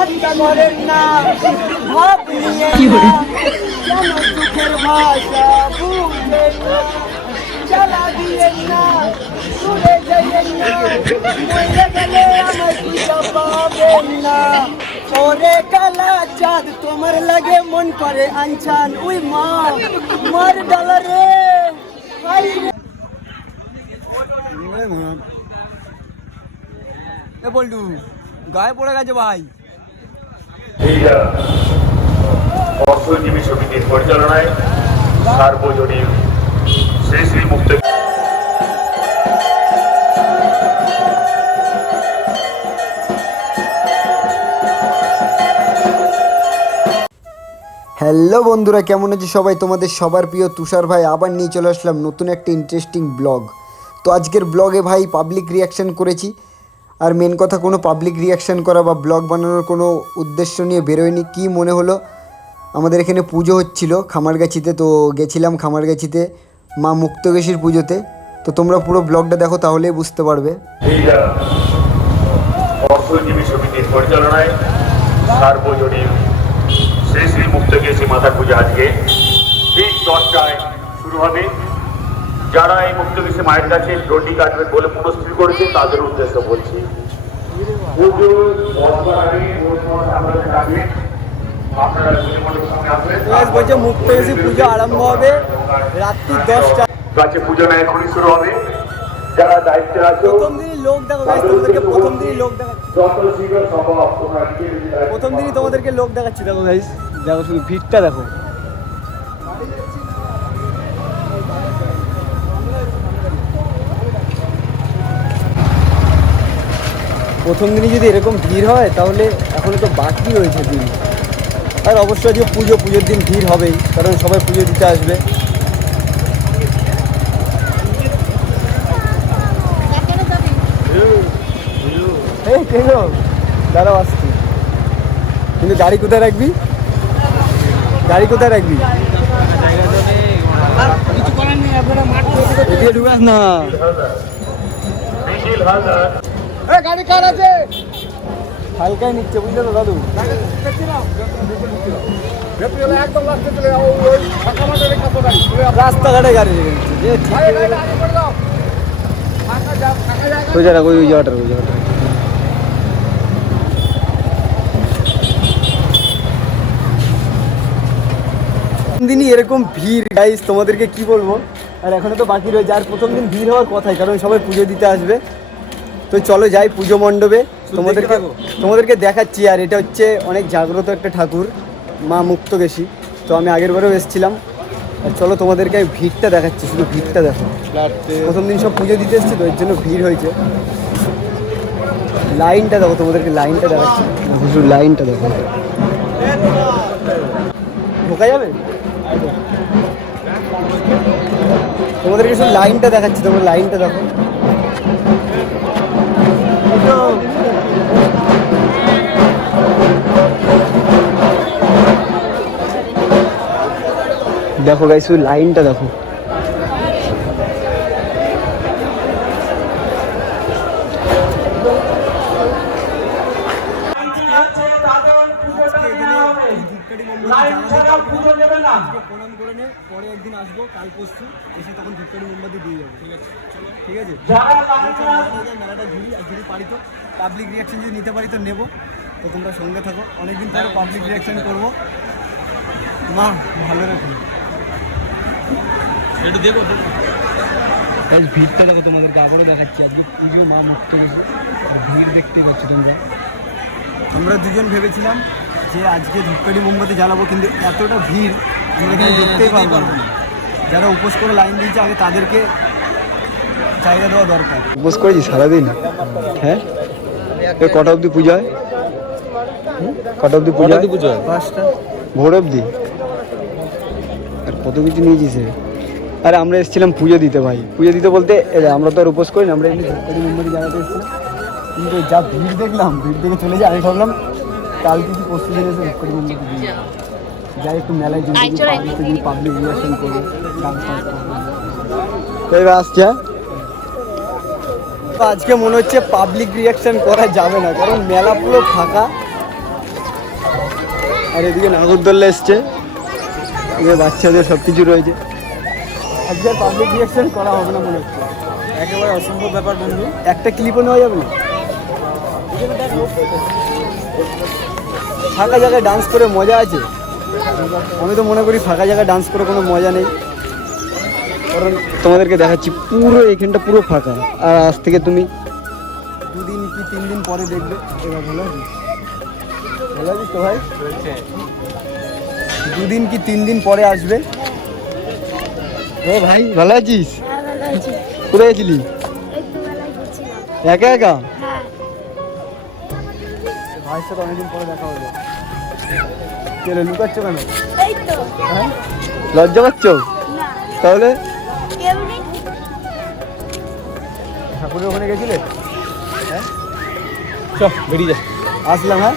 করেন না ভাব নিয়ে কেন দুঃখের ভাষা বুঝেন না জ্বালা দিয়েন না দূরে যাইয়েন না মরে গেলে আমার পূজা পাবেন না ওরে কালা চাঁদ তোমার লাগে মন করে আনছান উই মা মার ডালা রে বলটু গায়ে পড়ে গেছে ভাই। অর্থজীবী সমিতির পরিচালনায় সার্বজনীন শ্রী শ্রী মুক্ত। হ্যালো বন্ধুরা, কেমন আছে সবাই? তোমাদের সবার প্রিয় তুষার ভাই আবার নিয়ে চলে আসলাম নতুন একটা ইন্টারেস্টিং ব্লগ। তো আজকের ব্লগে ভাই পাবলিক রিয়াকশান করেছি, আর মেন কথা কোনো পাবলিক রিয়াকশান করা বা ব্লগ বানানোর কোনো উদ্দেশ্য নিয়ে বেরোয়নি। কী মনে হলো, আমাদের এখানে পুজো হচ্ছিল খামারগাছিতে, তো গেছিলাম খামারগাছিতে মা মুক্তকেশীর পুজোতে। তো তোমরা পুরো ব্লগটা দেখো, তাহলেই বুঝতে পারবে। অর্থজীবী সমিতির পরিচালনায় সার্বজনীন শ্রী শ্রী মুক্তকেশী মাতা পূজা আজকে ঠিক 10টায় শুরু হবে। যারা এই মুক্তকেশী মায়ের কাছে ডন্ডি কাটবেন বলে মনস্থির করেছে তাদের উদ্দেশ্য বলছি, পুজো বলছে মুক্তকেশী পুজো আরম্ভ হবে রাত্রি 10টা। কাছে পুজো না এখনই শুরু হবে। যারা দায়িত্বে আছে প্রথম দিনই লোক দেখো গাইস, তোমাদেরকে প্রথম দিনই লোক দেখাচ্ছি, যত শীঘ্র সম্ভব তোমরা প্রথম দিনই তোমাদেরকে লোক দেখাচ্ছি। দেখো গাইস, দেখো শুধু ভিড়টা দেখো। প্রথম দিনই যদি এরকম ভিড় হয় তাহলে এখনো তো বাকি রয়েছে দিন। আর অবশ্যই যে পুজোর দিন ভিড় হবেই, কারণ সবাই পুজো দিতে আসবে। এই কেন দাঁড়াও, আসছি। কিন্তু গাড়ি কোথায় রাখবি? গাড়ি কোথায় রাখবি? এদিকে ঢুকাস না। গাড়ি কার আছে? হালকাই নিচ্ছে, বুঝলে তো দাদু। রাস্তাঘাটে গাড়ি রেখে নিচ্ছে। ওই জায়গা ওই জায়গাটা ওই জায়গাটা দিনই এরকম ভিড় গাইস, তোমাদেরকে কি বলবো। আর এখনো তো বাকি রয়েছে, আর প্রথম দিন ভিড় হওয়ার কথাই, কারণ সবাই পুজো দিতে আসবে। তো চলো যাই পুজো মণ্ডপে, তোমাদেরকে দেখাচ্ছি। আর এটা হচ্ছে অনেক জাগ্রত একটা ঠাকুর, মা মুক্তকেশী। তো আমি আগের বারেও এসেছিলাম। আর চলো তোমাদেরকে আমি ভিড়টা দেখাচ্ছি, শুধু ভিড়টা দেখো। প্রথম দিন সব পুজো দিতে এসেছি তো এর জন্য ভিড় হয়েছে। লাইনটা দেখো, তোমাদেরকে লাইনটা দেখাচ্ছি, শুধু লাইনটা দেখো। ঢোকা যাবে? তোমাদেরকে শুধু লাইনটা দেখাচ্ছি, তোমরা লাইনটা দেখো। দেখো গাইস, শুধু লাইনটা দেখো। প্রণাম করে নে, পরে একদিন আসবো, কাল পরশু এসে তখন ধূপকাঠি মোমবাতি দিয়ে যাবো। ঠিক আছে, মেলাটা ঘুরি, আর যদি পারি তো পাবলিক রিয়াকশন যদি নিতে পারি তো নেবো। তো তোমরা সঙ্গে থাকো, অনেকদিন পরে পাবলিক রিয়াকশন করবো। মা ভালো রাখুন, একটু দেখো। ভিড়টা দেখো, তোমাদেরকে আবারও দেখাচ্ছি। আজকে পুজো মা মুক্তকেশী, ভিড় দেখতে পাচ্ছি তোমরা। আমরা দুজন ভেবেছিলাম যে আজকে ধূপকাঠি মোমবাতি জ্বালাবো, কিন্তু এতটা ভিড় আমরা এখানে দেখতেই পারবো না। যারা উপোস করে লাইন দিয়েছে আগে তাদেরকে জায়গা দেওয়া দরকার। উপোস করেছি সারাদিন। হ্যাঁ, কটা অবধি পূজা হয়? কটা অবধি পূজা হয়? 5টা ভোর অবধি। আর কত কিছু নিয়েছিস? আরে আমরা এসেছিলাম পুজো দিতে ভাই, পুজো দিতে বলতে আমরা তো আর উপোস করি না, আমরা এমনি ধূপকাঠি মোমবাতি জ্বালাতে এসেছিলাম। কিন্তু যা ভিড় দেখলাম, ভিড় দেখে চলে যাই। আমি ভাবলাম কালকে কি পরশু দিন এসে ধূপকাঠি মোমবাতি দিয়ে যাই, একটু মেলায় যদি পাবলিক রিয়াকশন করবো, ডান্স করবো। আসছে আজকে মনে হচ্ছে পাবলিক রিয়াকশন করা যাবে না, কারণ মেলা পুরো ফাঁকা। আর এদিকে নাগরদোল্লা এসছে, এদিকে বাচ্চাদের সব কিছু রয়েছে। আজকে পাবলিক রিয়াকশন করা হবে না মনে হচ্ছে, একেবারে অসম্ভব ব্যাপার বন্ধু। একটা ক্লিপও নেওয়া যাবে না? ফাঁকা জায়গায় ডান্স করে মজা আছে? আমি তো মনে করি ফাঁকা জায়গায় ডান্স করে কোনো মজা নেই, কারণ তোমাদেরকে দেখাচ্ছি পুরো এখানটা পুরো ফাঁকা। আর আজ থেকে তুমি 2 দিন কি 3 দিন পরে দেখবে। এবার ভালো আছিস? ভালো আছিস তো ভাই? 2 দিন কি 3 দিন পরে আসবে। ও ভাই ভালো আছিস? কোথায় গেছিলি? একা একা? ভাইয়ের সাথে অনেকদিন পরে দেখা হলো। কেন লুকাচ্ছ কেন? হ্যাঁ লজ্জা পাচ্ছ? তাহলে ঠাকুরের ওখানে গেছিলে? হ্যাঁ চল বেরিয়ে যা। আসলাম। হ্যাঁ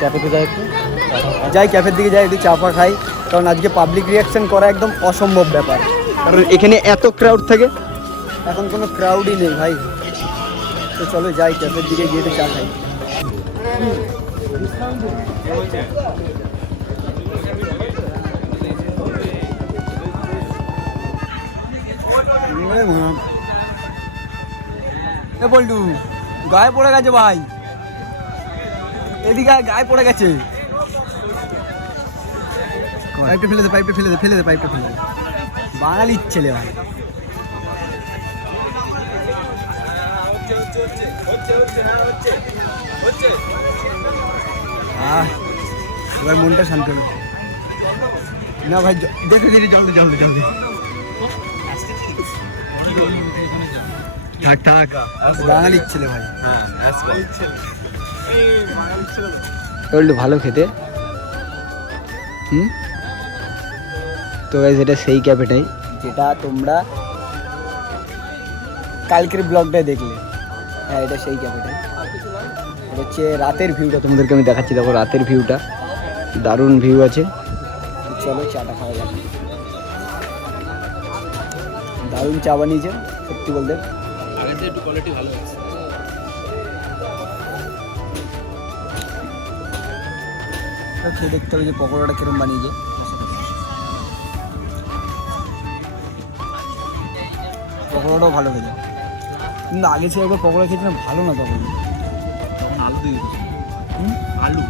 ক্যাফেতে যাই, একটু যাই, ক্যাফের দিকে যাই, একটু চা ফা খাই, কারণ আজকে পাবলিক রিয়াকশন করা একদম অসম্ভব ব্যাপার, কারণ এখানে এত ক্রাউড থাকে। এখন কোনো ক্রাউডই নেই ভাই। তো চলো যাই ক্যাফের দিকে গিয়ে একটু চা খাই। বলটু গায়ে পড়ে গেছে ভাই, এদিকে গায়ে পড়ে গেছে। পাইপটা ফেলে দে, পাইপটা ফেলে দে, ফেলে দে, পাইপটা ফেলে দে। বাঙালির ছেলে ভাই। এবার মনটা শান্ত হলো না ভাই। দেখো দিদি জলদি জলদি জলদি থাক থাক, বাঙালির ছেলে ভাই। বললো ভালো খেতে। তো গাইস এটা সেই ক্যাফেটাই যেটা তোমরা কালকের ব্লগটায় দেখলে। হ্যাঁ এটা সেই ক্যাফেটাই। এটা হচ্ছে রাতের ভিউটা তোমাদেরকে আমি দেখাচ্ছি। দেখো রাতের ভিউটা দারুণ ভিউ আছে। চলো চাটা খাওয়া যাক। দারুণ চা বানিয়েছে সত্যি বলতে। একটু কোয়ালিটি ভালো আছে। খেয়ে দেখতে হবে যে পকোড়াটা কিরম বানিয়েছে। পকোড়াটাও ভালো খেয়েছে, কিন্তু আগে সে একবার পকোড়া খেয়েছিলাম ভালো না তখন। আলু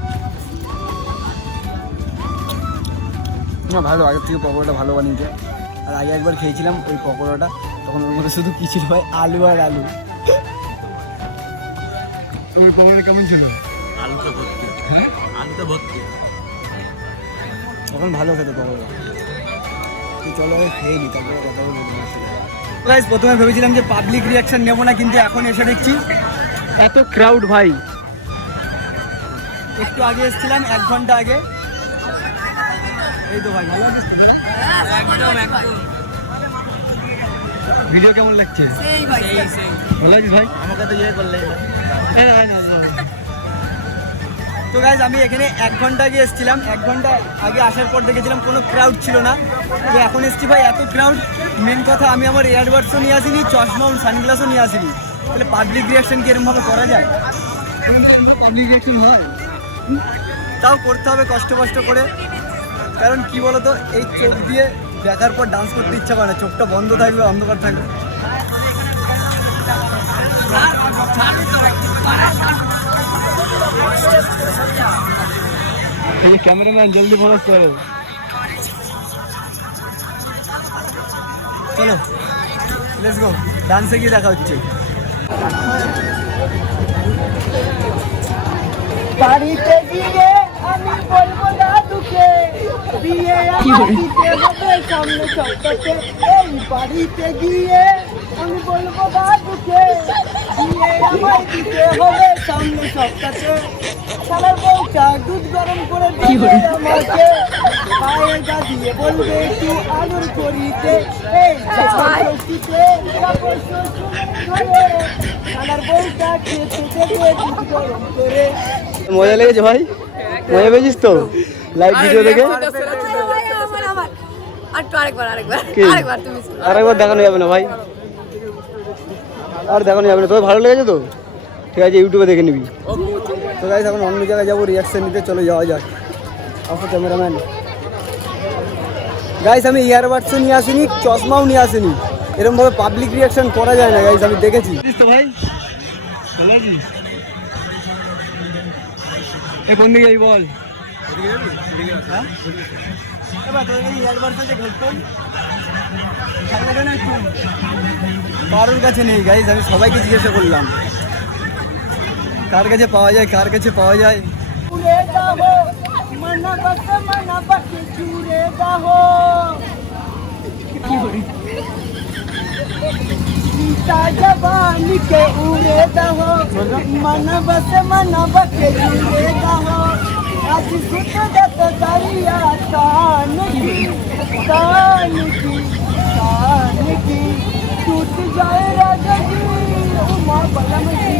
না ভালো, আগের থেকে পকোড়াটা ভালো বানিয়েছে। আর আগে একবার খেয়েছিলাম ওই পকোড়াটা, তখন ওর মধ্যে শুধু কি ছিল ভাই, আলু আর আলু। ওই পকোড়াটা কেমন ছিল? আলুটা ভর্তি। হ্যাঁ আলুটা ভর্তি। তখন ভালো খেতে পকোড়া। চলো খেয়ে নি, তারপরে কথা বলবো। প্রথমে ভেবেছিলাম যে পাবলিক রিয়াকশন নেবো না, কিন্তু এখন এসে দেখছি এত ক্রাউড ভাই। একটু আগে এসেছিলাম 1 ঘন্টা আগে। এই তো ভাই ভালো আছিস? একদম একদম। ভিডিও কেমন লাগছে? ভালো আছিস ভাই? আমাকে তো ইয়ে করলে। তো গাইজ আমি এখানে 1 ঘন্টা আগে এসেছিলাম। 1 ঘন্টা আগে আসার পর দেখেছিলাম কোনো ক্রাউড ছিল না। তো এখন এসছি ভাই এত ক্রাউড। মেন কথা আমি আমার এয়ারবাডসও নিয়ে আসিনি, চশমা সানগ্লাসও নিয়ে আসিনি। তাহলে পাবলিক রিয়াকশন কি এরকমভাবে করা যায়? পাবলিক রিয়াকশন হয়, তাও করতে হবে কষ্ট কষ্ট করে। কারণ কি বলতো, এই চোখ দিয়ে দেখার পর ডান্স করতে ইচ্ছা করে না। চোখটা বন্ধ থাকবে, অন্ধকার থাকবে। ক্যামেরাম্যান জলদি ফোকাস করো। চলো লেটস গো, ডান্সে গিয়ে দেখা হচ্ছে। বাড়িতে গিয়ে আমি বলবো দাদুকে বিয়ে দিতে হবে সামনে সপ্তাহে। এই বাড়িতে গিয়ে আমি বলবো দাদুকে বিয়ে আমায় দিতে হবে সামনে সপ্তাহে। সারা বউটা দুধ গরম করে দিবে আমাকে, পায়ে গা দিয়ে বলবে একটু আদর করিতে। এই ষষ্ঠীতে সারার বউটা খেতে দেবে দুধ গরম করে। মজা লেগেছে ভাই? মজা পেয়েছিস তো লাইভ ভিডিও দেখে? আরেকবার দেখানো যাবে না ভাই, আর দেখানো যাবে না। তোর ভালো লেগেছে তো? ঠিক আছে ইউটিউবে দেখে নিবি। তো গাইস এখন অন্য জায়গায় যাবো রিয়াকশন নিতে। চলো যাওয়া যাক। আসো ক্যামেরাম্যান। গাইস আমি ইয়ারবাডসও নিয়ে আসিনি, চশমাও নিয়ে আসিনি, এরকমভাবে পাবলিক রিয়াকশন করা যায় না গাইস, আমি দেখেছি তো ভাই। ভালো আছিস? এ কোন দিকে যাবি বল? হ্যাঁ? এবার তোর ইয়ারবাডস আছে হেডফোন কারোর কাছে নেই গাইস, আমি সবাইকে জিজ্ঞাসা করলাম কার কাছে পাওয়া যায়, কার কাছে পাওয়া যায়। जवानी के उड़े दहो मन बस मन बके जुड़े दहो आज सुत दत दरिया तान की टूट जाए राजा जी उमा बलम की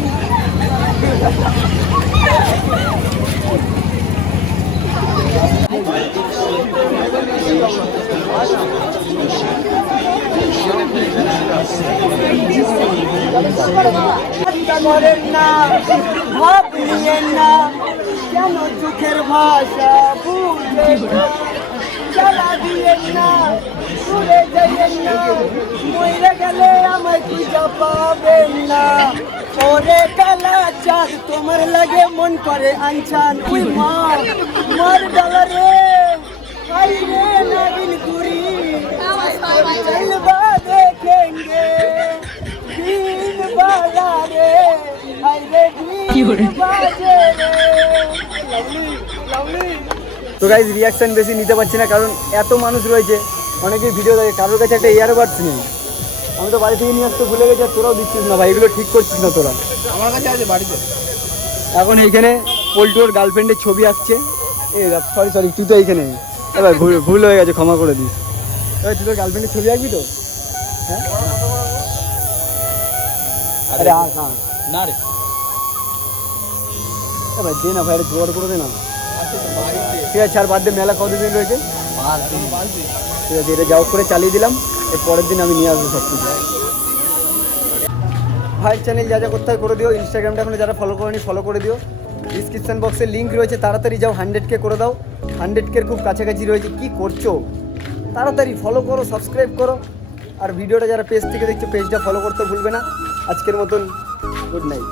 করেন না ভাব নিয়েন না কেন চোখের ভাষা বুঝে জ্বালা দিয়েন না উড়ে যাইয়েন না মরে গেলে আমায় খুঁজে পাবেন না ওরে কালা চাঁদ তোমার লাগে মন করে আনছান উই মা মর ডলারে আই রে নাগিন গুরি চলবা देखेंगे दिन बाला रे आई रे दिन बाजे रे लवली लवली। তো গাইজ রিয়াকশান বেশি নিতে পারছি না, কারণ এত মানুষ রয়েছে, অনেকেই ভিডিও দেখে, কারোর কাছে একটা ইয়ারবাডস নেই। আমি তো বাড়ি থেকে নিয়ে আসতে ভুলে গেছি, আর তোরাও দিচ্ছিস না ভাই, এগুলো ঠিক করছিস না তোরা। আমার কাছে আছে বাড়িতে। এখন এইখানে পল্টুর গার্লফ্রেন্ডের ছবি আঁকছে। এ সরি তুই তো এইখানে, এবার ভুল হয়ে গেছে, ক্ষমা করে দিস। এবার তুই তোর গার্লফ্রেন্ডের ছবি আঁকবি তো? হ্যাঁ আরে আঁক আঁক না রে, এবার দে না ভাই, আরে জোগাড় করে দে না। ঠিক আছে, আর বাদ দে, মেলা কতদিন রয়েছে? ঠিক আছে, এটা যাও করে চালিয়ে দিলাম, এর পরের দিন আমি নিয়ে আসবো সব কিছু। ভাইয়ের চ্যানেল যা যা করতে হয় করে দিও, ইনস্টাগ্রামটা এখনো যারা ফলো করেনি ফলো করে দিও, ডিসক্রিপশান বক্সে লিঙ্ক রয়েছে, তাড়াতাড়ি যাও 100K করে দাও। 100K খুব কাছাকাছি রয়েছে, কি করছো? তাড়াতাড়ি ফলো করো, সাবস্ক্রাইব করো, আর ভিডিওটা যারা পেজ থেকে দেখছো পেজটা ফলো করতে ভুলবে না। আজকের মতন গুড নাইট।